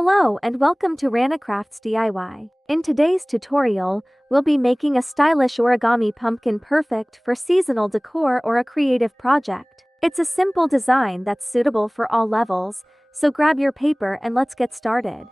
Hello and welcome to Rana Crafts DIY. In today's tutorial, we'll be making a stylish origami pumpkin perfect for seasonal decor or a creative project. It's a simple design that's suitable for all levels, so grab your paper and let's get started.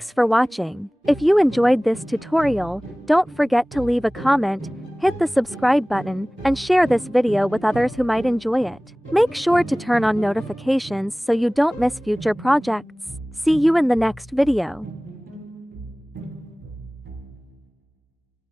Thanks for watching. If you enjoyed this tutorial, don't forget to leave a comment, hit the subscribe button, and share this video with others who might enjoy it. Make sure to turn on notifications so you don't miss future projects. See you in the next video.